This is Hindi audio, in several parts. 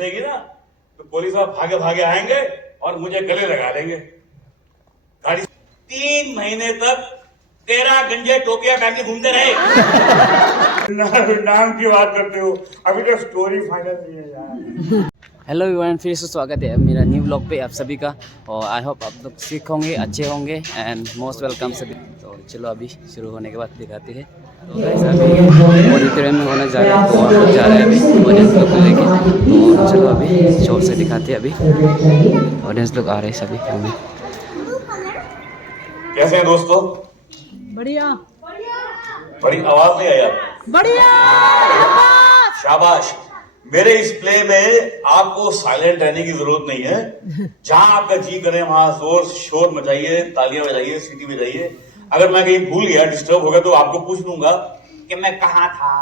घुसेगी ना तो पुलिस वाले भागे भागे आएंगे और मुझे गले लगा लेंगे। गाड़ी 3 महीने तक 13 गंजे टोपियां पहन के घूमते रहे। नाम की बात करते हो, अभी तो स्टोरी फाइनल नहीं है यार। हेलो एवरीवन, फिर से स्वागत है मेरा न्यू ब्लॉग पे आप सभी का। और आई होप आप लोग सीख होंगे, अच्छे होंगे एंड मोस्ट वेलकम सभी। तो चलो अभी शुरू होने के बाद दिखाते हैं। तो गाइस अभी ऑडिटोरियम में होने जा रहा है, तो वहाँ पर जा रहे हैं अभी ऑडियंस लोग को लेके। तो चलो अभी शॉप से दिखाते हैं। अभी ऑडियंस लोग आ रहे हैं सभी हमें। कैसे हैं दोस्तों? बढ़िया। बड़ी आवाज नहीं आई आपको? बढ़िया। शाबाश। मेरे इस प्ले में आपको साइलेंट रहने की जरूरत नहीं है। जहां आपका जी करे वहां जोर शोर मचाइए, तालियां बजाइए, सीटी बजाइए। अगर मैं कहीं भूल गया, डिस्टर्ब हो गया तो आपको पूछ लूंगा कि मैं कहां था।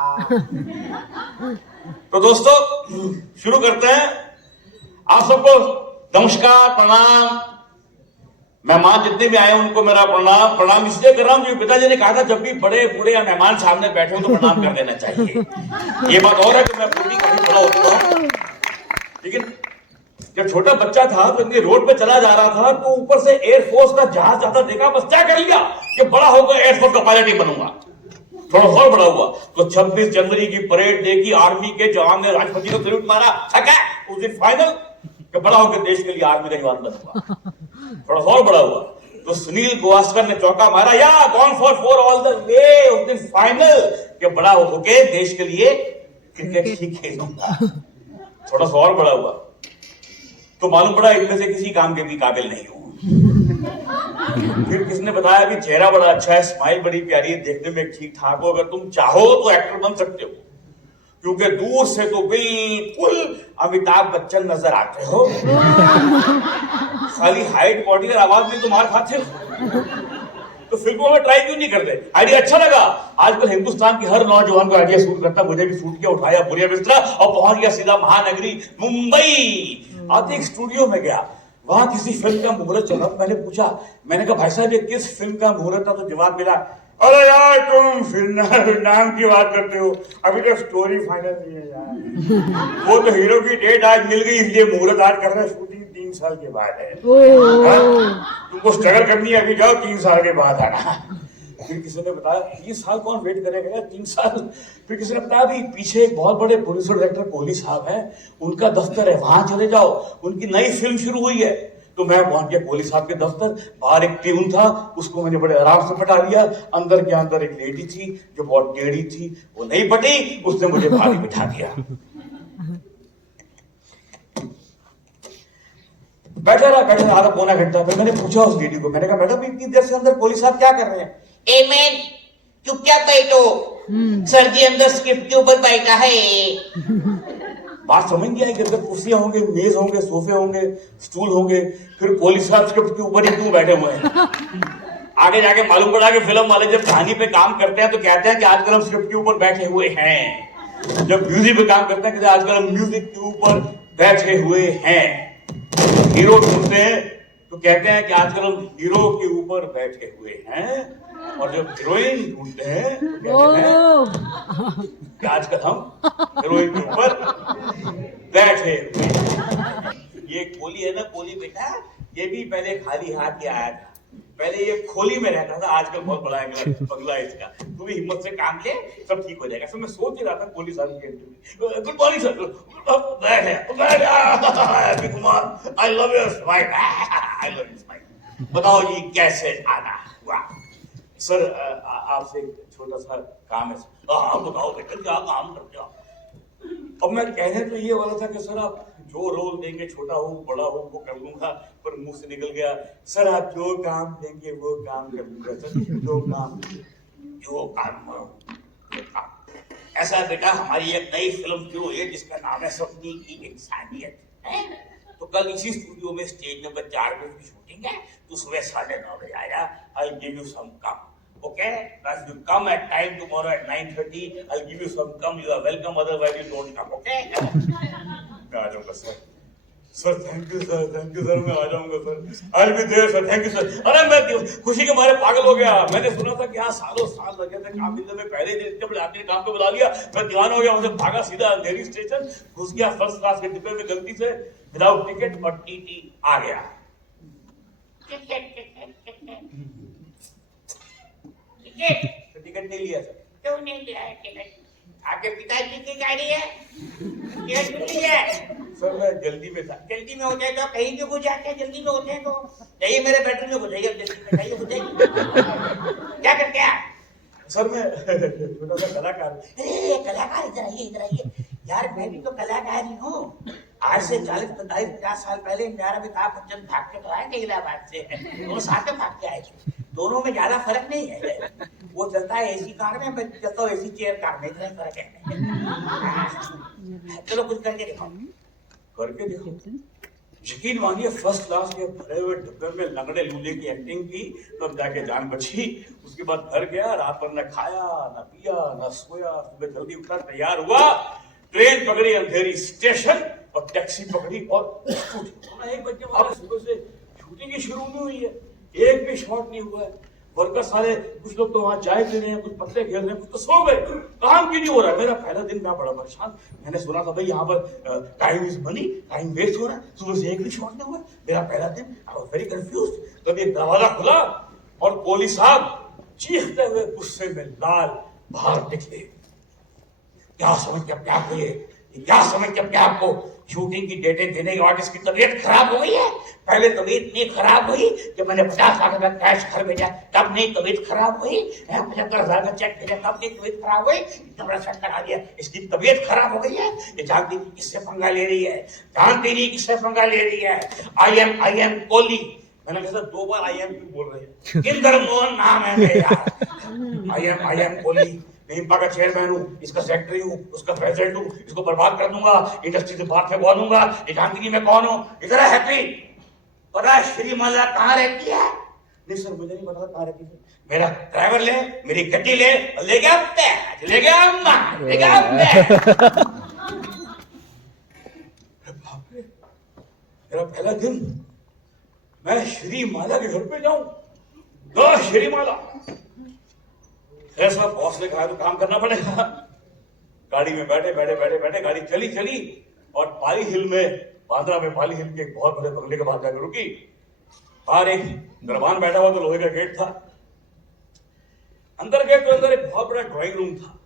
तो दोस्तों शुरू करते हैं। आप सबको नमस्कार, प्रणाम। मेहमान जितने भी आए हैं उनको मेरा प्रणाम। प्रणाम इसलिए कर रहा हूं क्योंकि पिताजी ने कहा था जब भी बड़े बूढ़े या मेहमान सामने बैठे हो तो प्रणाम कर देना चाहिए। ये बात और है कि मैं पूरी काफी बड़ा होता हूं, लेकिन जब छोटा बच्चा था तो इनके रोड पे चला जा रहा था तो ऊपर से एयरफोर्स का जहाज जाता देखा। बस क्या कर लिया कि बड़ा होकर एयरफोर्स का पायलट ही बनूंगा। थोड़ा और बड़ा हुआ तो 26 जनवरी की परेड देखी, आर्मी के जवान ने राष्ट्रपति को सैल्यूट मारा। उस दिन फाइनल कि बड़ा होकर देश के लिए आर्मी का जवान बनूंगा। थोड़ा और बड़ा हुआ तो सुनील गावस्कर ने चौका मारा, या gone for all the way. उस दिन फाइनल कि बड़ा होके देश के लिए क्रिकेट ही खेलूंगा। थोड़ा सा और बड़ा हुआ तो मालूम पड़ा इनमें से किसी काम के भी काबिल नहीं हूं। फिर किसने बताया कि चेहरा बड़ा अच्छा है, स्माइल बड़ी प्यारी है, देखने में ठीक ठाक हो, अगर तुम चाहो तो एक्टर बन सकते हो, क्योंकि दूर से तो बिल्कुल अमिताभ बच्चन नजर आते हो। खाली हाइट, बॉडी और आवाज में तो मार खाते हो। तो फिल्मों में ट्राई क्यों नहीं करते? आइडिया अच्छा लगा। आजकल हिंदुस्तान के हर नौजवान को आइडिया सूट करता। मुझे भी सूट किया, उठाया बोरिया बिस्तरा और पहुंच गया सीधा महानगरी मुंबई। आते एक स्टूडियो में गया, वहां किसी फिल्म का मुहूर्त चल रहा। मैंने पूछा, मैंने कहा भाई साहब ये किस फिल्म का मुहूर्त था? तो जवाब मिला, अरे यार तुम फिल्म नाम की बात करते हो, अभी तो स्टोरी फाइनल नहीं है यार। वो तो हीरो की डेट आज मिल गई इसलिए मुहूर्त आज कर रहे हैं, शूटिंग 3 साल के बाद है। तुमको स्ट्रगल करनी है, अभी जाओ 3 साल के बाद आना। फिर किसी ने बताया 30 साल कौन वेट करेगा यार, 3 साल। फिर किसी ने बताया भी पीछे एक बहुत बड़े प्रोड्यूसर डायरेक्टर कोहली साहब हैं, उनका दफ्तर है, वहां चले जाओ, उनकी नई फिल्म शुरू हुई है। तो मैं पहुंच गया कोहली साहब के दफ्तर। बाहर एक ट्यून था, उसको मैंने बड़े आराम से पटा लिया। अंदर के अंदर एक लेडी थी जो बहुत टेढ़ी थी, वो नहीं पटी, उसने मुझे बाहर ही बिठा दिया। बैठा रहा आधा पौना घंटा। फिर मैंने पूछा उस लेडी को, मैंने कहा मैडम इतनी देर से अंदर कोहली साहब क्या कर रहे हैं? ए मैन चुप क्या बैठो, सर जी अंदर स्क्रिप्ट के ऊपर बैठा है। बात समझ नहीं आई कि अंदर कुर्सियां होंगे, मेज होंगे, सोफे होंगे, स्टूल होंगे, फिर कोहली साहब स्क्रिप्ट के ऊपर ही क्यों बैठे हुए हैं? आगे जाके मालूम पड़ा कि फिल्म वाले जब कहानी पे काम करते हैं तो कहते हैं कि आजकल हम स्क्रिप्ट के ऊपर बैठे हुए हैं। जब म्यूजिक पे काम करते हैं कि आजकल हम म्यूजिक के ऊपर बैठे हुए हैं। हीरो ढूंढते हैं तो कहते हैं कि आजकल हम हीरो के ऊपर बैठे हुए हैं, और जब हीरोइन ढूंढते हैं तो कहते हैं कि आजकल हम हीरोइन के ऊपर बैठे हुए। ये कोहली है ना, कोहली बेटा, ये भी पहले खाली हाथ ही आया था। पहले ये खोली में रहता था, आजकल बहुत बड़ा बंगला है इसका। तू भी हिम्मत से काम ले, सब ठीक हो जाएगा। सब मैं सोच ही रहा था कोहली साहब के interview. Good morning sir. Happy Kumar, I love your smile, I love your smile. बताओ जी कैसे आना हुआ? सर आपसे एक छोटा सा काम है। हाँ बताओ बेटा क्या काम करते हो? अब मैं कहने तो ये वाला था कि सर आप जो रोल देंगे, छोटा हो बड़ा हो, वो कर लूंगा, पर मुंह से निकल गया, सर आप जो काम देंगे वो काम कर लूंगा। सर जो काम ऐसा है बेटा, हमारी एक नई फिल्म शुरू हुई है जिसका नाम है सपनी की इंसानियत है। तो कल इसी स्टूडियो में स्टेज नंबर 4 में की शूटिंग है। तो सुबह 9:30 बजे आया। I give you some come, okay? If you come at time tomorrow at 9:30, I'll give you some come. You are welcome. Otherwise, you don't come, okay? मैं आ जाऊंगा sir. Sir thank you sir, मैं आ जाऊंगा sir, I will be there sir, thank you sir. अरे मैं खुशी के मारे पागल हो गया। मैंने सुना था कि यहाँ सालों साल लगे थे काम मिलने में, पहले दिन जब आपने काम पे बुला लिया मैं दीवान हो गया, वहां से भागा सीधा अंधेरी स्टेशन, घुस गया फर्स्ट क्लास के डिब्बे में गलती से, विदाउट टिकट, और टीटी आ गया। टिकट नहीं लिया सर। क्यों नहीं लिया है टिकट? आपके पिताजी की गाड़ी है, टिकट क्यों नहीं है? सर मैं जल्दी में था। जल्दी में होते तो कहीं भी घुस जाते हैं, जल्दी में होते हैं तो जाइए मेरे बेडरूम में घुसाइए, जल्दी में जाइए, घुसाइए। क्या करते हैं आप? सर मैं छोटा सा कलाकार। अरे कलाकार, इधर आइए, इधर आइए। यार मैं भी तो कलाकार ही हूँ। आज से 40, 45, 50 साल पहले मेरा अमिताभ बच्चन भाग के तो आए थे इलाहाबाद से, दोनों साथ में भाग के आए थे। दोनों में ज्यादा फर्क नहीं है, वो चलता है एसी कार में, मैं चलता हूँ एसी चेयर कार में, इतना फर्क है। चलो कुछ करके दिखाओ। करके देखो। यकीन मानिए फर्स्ट क्लास के भरे हुए डब्बे में लंगड़े लूले की एक्टिंग की, तब जाके जान बची। उसके बाद घर गया, रात भर न खाया न पिया न सोया, सुबह जल्दी उठा, तैयार हुआ, ट्रेन पकड़ी अंधेरी स्टेशन, और टैक्सी पकड़ी और 1 बजे वाले सुबह से शूटिंग ही शुरू नहीं हुई है, एक भी शॉट नहीं हुआ है। वर्कर सारे, कुछ लोग तो वहां चाय पी रहे हैं, कुछ पत्ते खेल रहे हैं, कुछ तो सो गए, काम क्यों नहीं हो रहा है? मेरा पहला दिन मैं बड़ा परेशान। मैंने सुना था भाई यहाँ पर time is money, time waste हो रहा है, सुबह से एक भी शॉट नहीं हुआ। मेरा पहला दिन, आई वाज वेरी कंफ्यूज्ड। तब एक दरवाजा खुला और कोहली साहब चीखते हुए गुस्से में लाल बाहर निकले। क्या समझ के अपने आप को क्या समझ के अपने आप को शूटिंग की डेटें देने के आर्टिस्ट की तबीयत खराब हो गई है? पहले तबीयत नहीं खराब हुई जब मैंने 50 लाख रुपया कैश घर भेजा, तब नहीं तबीयत खराब हुई। 75,000 का चेक भेजा, तब नहीं तबीयत खराब हुई। इतना बड़ा सेट करा दिया, इसकी तबीयत खराब हो गई है। ये जानती नहीं किससे पंगा ले रही है, जानती नहीं किससे पंगा ले रही है। I am Kohli. मैंने कहा 2 बार आई एम क्यों बोल रहे हैं? इंदर मोहन नाम है मेरा। आई एम कोहली, नीमपा का चेयरमैन हूँ, इसका सेक्रेटरी हूँ, उसका प्रेसिडेंट हूँ, इसको बर्बाद कर दूंगा, इंडस्ट्री से बाहर फेंकवा दूंगा। ये जानती नहीं मैं कौन हूँ। इधर है हैप्पी, पता है श्रीमाला कहाँ रहती है? नहीं सर मुझे नहीं पता कहाँ रहती है। मेरा ड्राइवर ले, मेरी गड्डी ले, ले गया पैर, ले गया अम्मा, ले गया पैर। मेरा पहला दिन, मैं श्रीमाला के घर पे जाऊं, दो श्रीमाला। ऐसा बॉस ने कहा तो काम करना पड़ेगा। गाड़ी में बैठे गाड़ी चली और पाली हिल में, बांद्रा में पाली हिल के एक बहुत बड़े बंगले के बाद जाकर रुकी। बाहर एक दरबान बैठा हुआ, तो लोहे का गेट था। अंदर गए तो अंदर एक बहुत बड़ा ड्राइंग रूम था,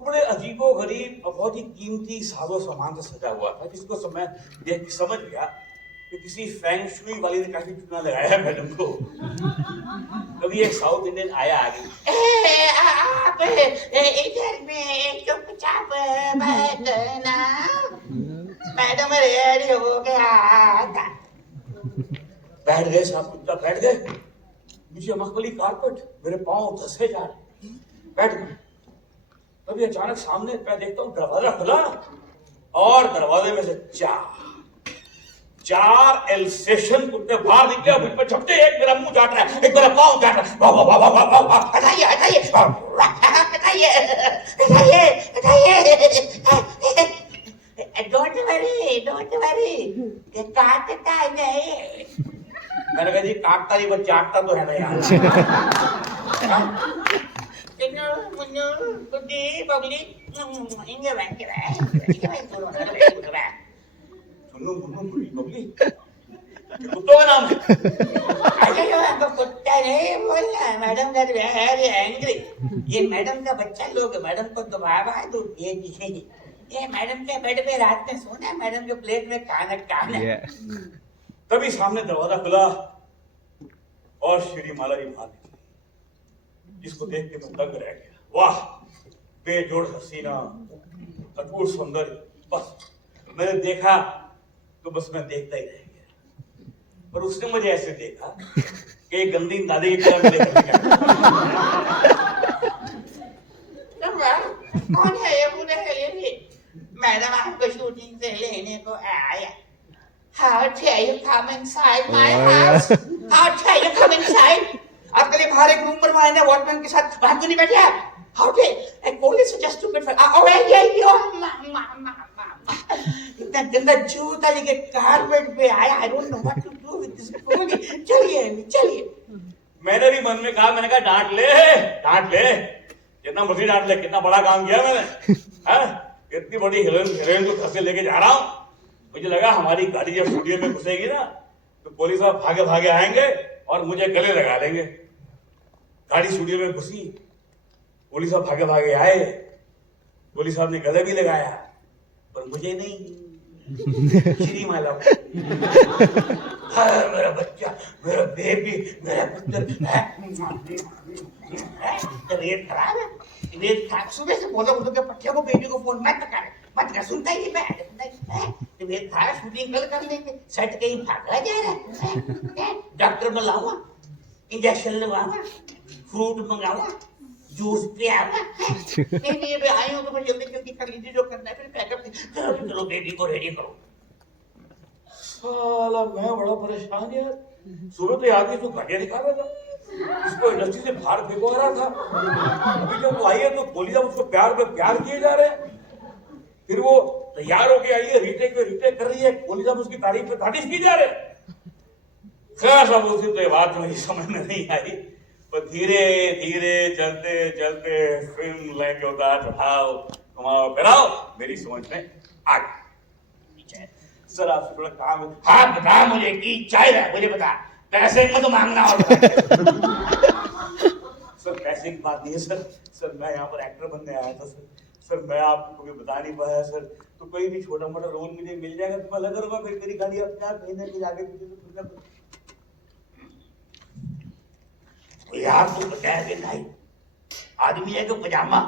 बड़े अजीबो गरीब और बहुत ही कीमती साजो सामान से सजा हुआ था, जिसको मैं देख के समझ गया कि किसी फैंग शुई वाली ने काफी चुना लगाया है मैडम को। कभी एक साउथ इंडियन आया आगे, आप इधर में चुपचाप बैठना, मैडम रेडी हो गया। बैठ गए साहब, चुपचाप बैठ गए। नीचे मखमली कारपेट, मेरे पांव धसे जा रहे, बैठ गए। तभी अचानक सामने मैं देखता हूँ दरवाजा खुला और दरवाजे में से 4 एल्सेशन कुत्ते बाहर निकले और मुझ पर झपटे। एक मेरा मुंह चाट रहा है, एक मेरा पाँव चाट रहा है। वाह वाह वाह वाह वाह, हटाइए हटाइए हटाइए हटाइए। डोंट वरी, ये काटता नहीं। मैंने कहा जी काटता नहीं, वो चाटता तो है ना यार। मुन्नू गुड्डी बबली इंगे बैठ के बैठ। सुनो मुन्नू गुड्डी बबली, कुत्तों का नाम है। अरे वो कुत्ता नहीं बोलना, मैडम दैट वेरी एंग्री। ये मैडम का बच्चा लोग मैडम को दबावा तो ये मैडम के बेड पे रात में सोना, मैडम के प्लेट में कान है। तभी सामने दरवाजा खुला और श्रीमाला जी बाहर निकली, जिसको देख के मैं दंग रह गया। वाह, बेजोड़ हसीना, अटूट सौंदर्य। बस मैंने देखा तो बस मैं देखता ही रह गया। पर उसने मुझे ऐसे देखा कि गंदी दादी की तरह मुझे कौन है ये? पूरे है मैडम आपको शूटिंग से लेने को आया। How dare you come inside my house? How dare you come inside? आपके लिए बाहर एक रूम बनवाया है वॉचमैन के साथ, वहां क्यों नहीं बैठे आप? How dare? And police are just stupid for. Oh yeah, इतना गंदा जूता लेके कारपेट पे आया, I don't know what to do with this body. चलिए चलिए। मैंने भी मन में कहा, मैंने कहा डांट ले, जितना मर्जी डांट ले, कितना बड़ा काम किया मैंने, इतनी बड़ी हीरोइन को घर से लेके जा रहा हूं। मुझे लगा हमारी गाड़ी जब स्टूडियो में घुसेगी ना तो पुलिस साहब भागे भागे आएंगे और मुझे गले लगा लेंगे। गाड़ी स्टूडियो में घुसी, पुलिस साहब भागे भागे आए, पुलिस साहब ने गले भी लगाया, पर मुझे नहीं, श्रीमाला को। मेरा बच्चा, मेरा बेबी, मेरा पुत्र, तबीयत खराब है, तबीयत खराब। सुबह से बोला के पट्टिया को, बेबी को फोन मत कर, सुनता ही नहीं। तबीयत खराब, शूटिंग कल कर लेंगे, सेट कहीं भागा जा रहा है, डॉक्टर बुलाऊंगा, इंजेक्शन लगवाऊंगा, फ्रूट मंगाऊंगा, जूस पियाऊंगा। नहीं मैं आई हूँ तो मैं जल्दी जल्दी कर लीजिए जो करना है, फिर पैकअप चलो बेबी को रेडी करो। साला मैं बड़ा परेशान यार। सुबह तो आदमी तो घटिया दिखा रहा था, उसको इंडस्ट्री से बाहर फेंकवा रहा था। अभी जब वो आई है तो बोली उसको प्यार पे प्यार किए जा रहे हैं। फिर वो तैयार होके आई है, रीटेक पे रीटेक कर रही है, बोली साहब उसकी तारीफ पे तारीफ की जा रहे हैं। खैर सब उसी तो बात मेरी समझ में नहीं आई, पर धीरे धीरे चलते चलते फिल्म लेके उतार चढ़ाओ घुमाओ फिराओ मेरी समझ में आ गई। सर आपसे थोड़ा काम है। हाँ बता मुझे की चाहिए, मुझे बता, पैसे मत मांगना। और सर पैसे की बात नहीं है सर मैं यहाँ पर एक्टर बनने आया था सर मैं आपको कभी बता नहीं पाया सर। तो कोई भी छोटा मोटा रोल मुझे मिल जाएगा तो मैं लगा रहूंगा, फिर तेरी गाड़ी अपने आप कहीं ना कहीं आगे पीछे तो यार तू बताया कि नहीं आदमी है तो पजामा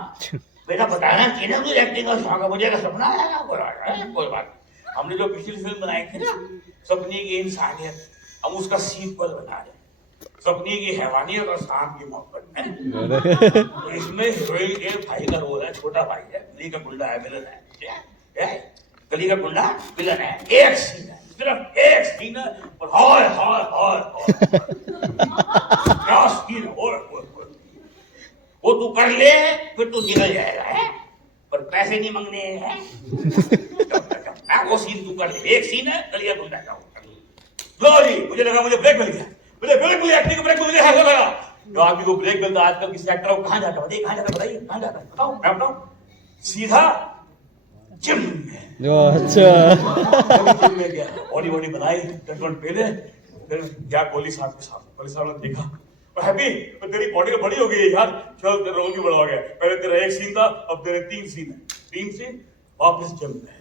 बेटा बताना कि ना तुझे एक्टिंग का शौक है, मुझे का सपना है कोई बात। हमने जो पिछली फिल्म बनाई थी ना सपने की इंसानियत, हम उसका सीक्वल बना रहे, सपने की हैवानियत और सांप की मोहब्बत है। तो इसमें हीरोइन के भाई का रोल है, छोटा भाई है, गली का गुंडा है, विलन है, गली का गुंडा विलन है। एक सीन है, सिर्फ एक सीन है, और हाय हाय हाय क्या सीन है, वो तू कर ले फिर तू निकल जाएगा है, पर पैसे नहीं मांगने हैं। वो सीन तू कर ले, एक सीन है गली का गुंडा का। लो जी मुझे लगा मुझे ब्रेक मिल गया, मुझे बिल्कुल एक्टिंग ब्रेक मुझे ऐसा लगा जो आदमी को ब्रेक मिलता आजकल किसी एक्टर को कहां जाता बताइए, कहां जाता बताइए, कहां जाता बताओ, मैं बताऊं सीधा जिम में। जो अच्छा जिम में गया, बॉडी बनाई, ट्रीटमेंट पहले फिर क्या कोहली साहब के साथ, कोहली साहब ने देखा हैप्पी तो तेरी बॉडी तो बड़ी हो गई है यार, चल तेरा रोल भी बड़ा हो गया, पहले तेरा एक सीन था अब तेरे 3 सीन है, 3 सीन वापस जिम में।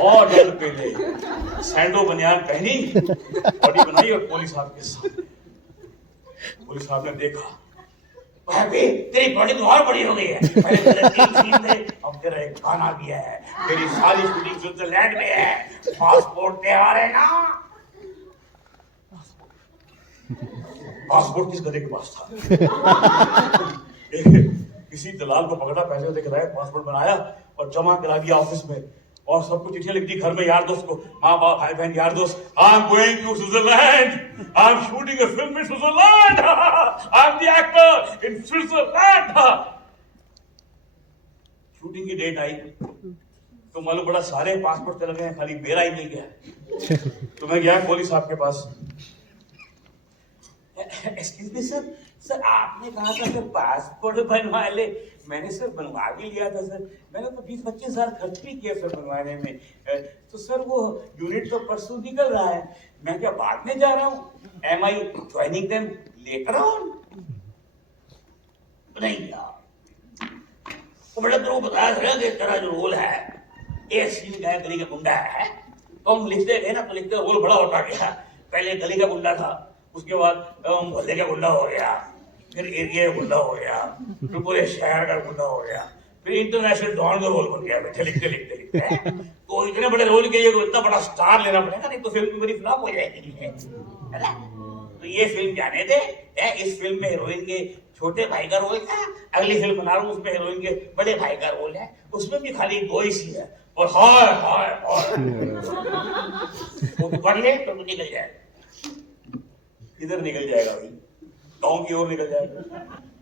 और डर पहले सैंडो बनियान पहनी, बॉडी बनाई और कोहली साहब के साथ, कोहली साहब ने देखा हैप्पी तेरी बॉडी तो और बड़ी हो गई है, पहले तेरे 3 सीन थे अब तेरा एक गाना भी है, तेरी सारी शूटिंग स्विट्जरलैंड में है, पासपोर्ट तैयार है ना। पासपोर्ट किस गधे के पास था? किसी दलाल को पकड़ा, पैसे दे के लाया, पासपोर्ट बनाया और जमा करा दिया ऑफिस में, और सबको चिट्ठियां लिख दी घर में यार दोस्त को, माँ बाप भाई बहन यार दोस्त, I am going to Switzerland, I am shooting a film in Switzerland, I am the actor in Switzerland. Shooting की डेट आई तो मालूम बड़ा सारे पासपोर्ट चले गए, खाली मेरा ही नहीं गया। तो मैं गया कोहली साहब के पास, एक्सक्यूज मी सर, सर आपने कहा था सर पासपोर्ट बनवा ले, मैंने सर बनवा भी लिया था सर, मैंने तो 20-25 हजार खर्च भी किया सर बनवाने में, तो सर वो यूनिट तो परसों निकल रहा है, मैं क्या बाद में जा रहा हूँ, am I joining them later on? नहीं यार तो बड़ा तो बताया सर कि तेरा जो रोल है एक सीन का है, गली का गुंडा है, तो हम लिखते गए ना तो लिखते रोल बड़ा होता गया, पहले गली का गुंडा था, उसके बाद मोहल्ले का गुंडा हो गया, फिर एरिया का गुंडा हो गया, फिर पूरे शहर का गुंडा हो गया, फिर इंटरनेशनल डॉन का रोल बन गया बैठे लिखते लिखते लिखते। तो इतने बड़े रोल के लिए इतना बड़ा स्टार लेना पड़ेगा, नहीं तो फिल्म मेरी फ्लॉप हो जाएगी है ना। तो ये फिल्म जाने दे, इस फिल्म में हीरोइन के छोटे भाई का रोल था, अगली फिल्म बना रहा हूँ उसमें हीरोइन के बड़े भाई का रोल है, उसमें भी खाली 2 ही सीन है, और हाय हाय हाय वो कर ले तो निकल जाएगा। इधर निकल जाएगा भाई, गांव की ओर निकल जाएगा।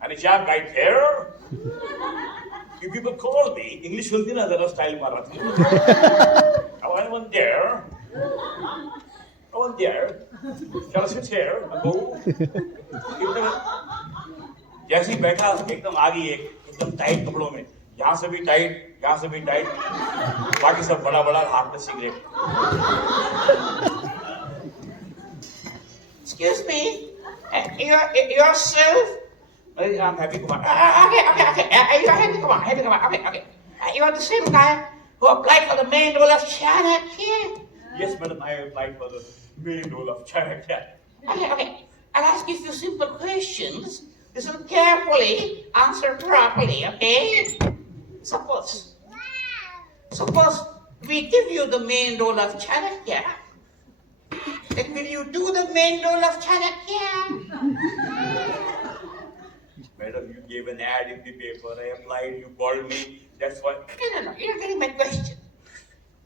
And sharp guy here. You people call me. English सुनती ना जरा स्टाइल मार रहा था। I want there. I want there. Shall I sit here? Go. जैसे ही बैठा एकदम आ गई एकदम टाइट कपड़ों में, यहाँ से भी टाइट, यहाँ से भी टाइट, बाकी सब बड़ा बड़ा हाथ में cigarette. Excuse me, yourself? I'm Happy Kumar. Okay. You're Happy Kumar. Okay. You are the same guy who applied for the main role of Chanakya? Yes, madam, I applied for the main role of Chanakya. Okay. I'll ask you a few simple questions. Listen carefully, answer properly, okay? Suppose we give you the main role of Chanakya. Then will you do the main role of Chanakya? Madam, you gave an ad in the paper, I applied, you called me, that's why. No, you're not getting my question.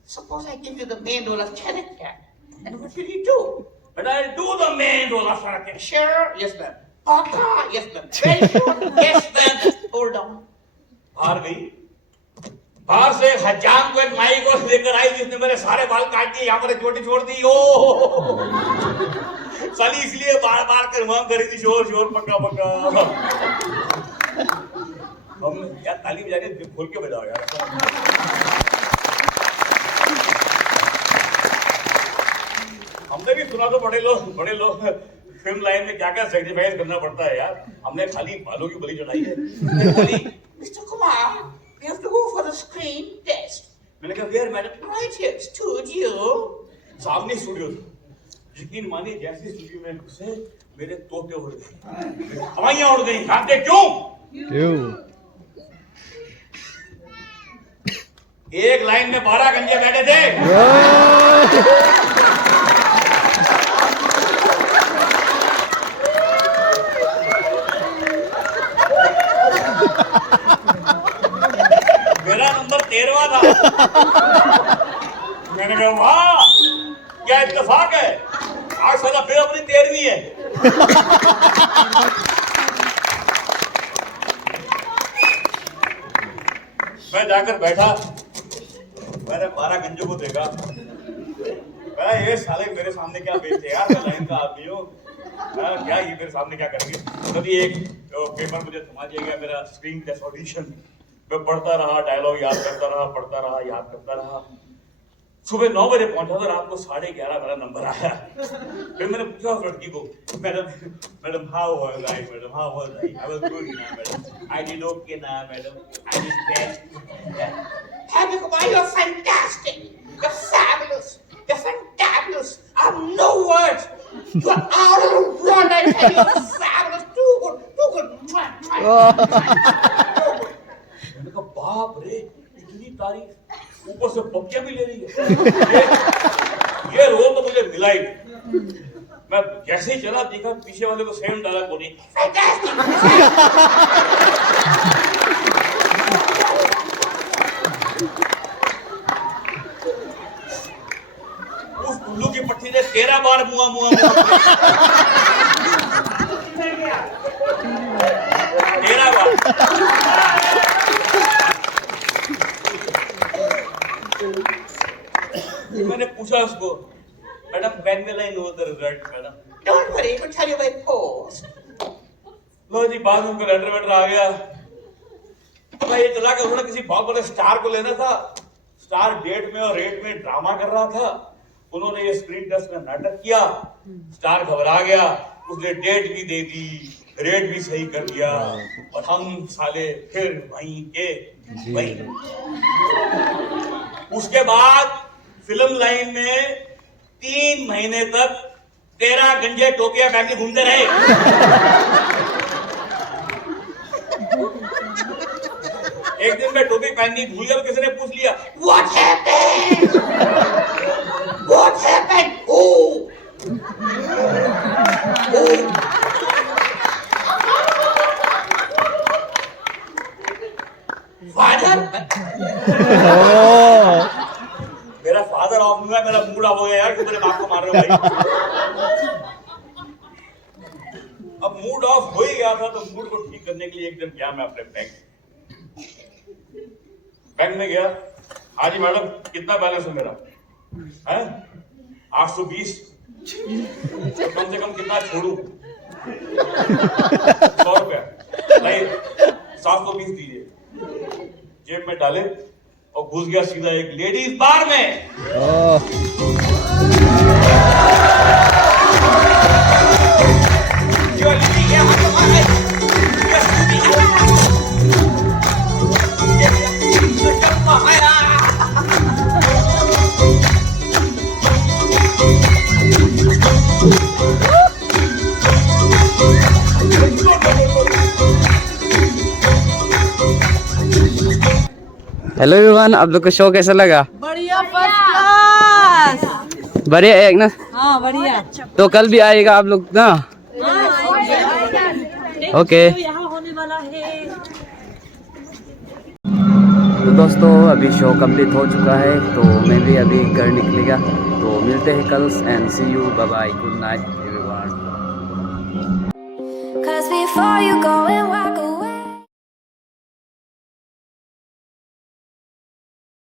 Suppose I give you the main role of Chanakya, and what will you do? But I'll do the main role of Chanakya. Sure? Yes, ma'am. Paka? Yes, ma'am. Very sure? Yes, ma'am. Hold on. बाहर गई, बाहर से हजाम को एक माई को लेकर आई जिसने मेरे सारे बाल काट दिए, यहाँ पर एक चोटी छोड़ दी। ओ साली इसलिए बार बार कंफर्म करी थी, शोर पक्का। हम यार ताली बजा के खोल के बजाओ यार। हमने भी सुना तो बड़े लोग फिल्म लाइन में क्या सैक्रिफाइस करना पड़ता है यार। हमने खाली बालों की बलि चढ़ाई है। Mr. Kumar, we have to go for the screen test. मैंने कहा यार मैडम, Right here, studio. सामने स्टूडियो था। यकीन मानिए जैसे स्टूडियो में घुसे मेरे तोते उड़ गए, हवाइयां उड़ गई। जानते क्यों? एक लाइन में 12 गंजे बैठे थे। मेरा नंबर 13वां था। मैंने कहा वाह क्या इत्तेफाक है, आज साला फिर अपनी 13वीं है। मैं जाकर बैठा, मैंने 12 गंजों को देखा, ये साले मेरे सामने क्या बेचते यार, मैं लाइन का आदमी हूँ, क्या ये मेरे सामने क्या करेंगे। तभी एक पेपर मुझे थमा दिया गया, मेरा स्क्रीन टेस्ट ऑडिशन। मैं पढ़ता रहा, डायलॉग याद करता रहा, पढ़ता रहा, याद करता रहा। सुबह 9 बजे पहुंचा तो रात को 11:30 मेरा नंबर आया। फिर मैंने पूछा उस लड़की को, madam how was I, madam how was I was good ना मैडम, आई डिड ओके ना madam, I did best. Happy Kumar, you're fantastic. You're fabulous. You're fantabulous. I have no words. You are out of the world. I tell you, you're fabulous. Too good. मैंने कहा बाप रे इतनी तारीफ, ऊपर से पक्कियां भी ले रही है। ये रोल तो मुझे मिला ही नहीं। मैं जैसे ही चला देखा पीछे वाले को सेम डाला कोनी। उस उल्लू की पट्टी ने 13 बार मुआ 13 बार। मैंने पूछा उसको, madam when will I know the result madam? Don't worry, we'll tell you by post. लो जी बाद में लेटर वेटर आ गया। मैं ये चला के उन्होंने किसी बहुत बड़े स्टार को लेना था, स्टार डेट में और रेट में ड्रामा कर रहा था। उन्होंने ये स्क्रीन टेस्ट में नाटक किया, स्टार घबरा गया, उसने डेट भी दे दी, रेट भी सही कर दिया, और हम साले फिर वहीं के वहीं। उसके बाद फिल्म लाइन में 3 महीने तक 13 गंजे टोपियां पहन के घूमते रहे। एक दिन मैं टोपी पहननी भूल गया, किसी ने पूछ लिया What happened? What happened? Oh! Father? मेरा फादर ऑफ हुआ, मेरा मूड ऑफ हो गया यार, कि मेरे बाप को मार रहे हो भाई। अब मूड ऑफ हो ही गया था तो मूड को ठीक करने के लिए एक दिन गया मैं अपने बैंक में गया। हाँ जी मैडम, कितना बैलेंस है मेरा? है 820। तो कम से कम कितना छोड़ू? 100 रुपया नहीं, 720 दीजिए। जेब में डाले और घुस गया सीधा एक लेडीज बार में। हेलो एवरीवन, आप लोग को शो कैसा लगा? बढ़िया, फर्स्ट क्लास। बढ़िया है ना? हाँ बढ़िया। तो कल भी आएगा आप लोग ना? ओके। यहाँ होने वाला है। तो दोस्तों अभी शो कंप्लीट हो चुका है तो मैं भी अभी घर निकलेगा। तो मिलते हैं कल and see you, bye bye, good night everyone. 'Cause before you go and walk away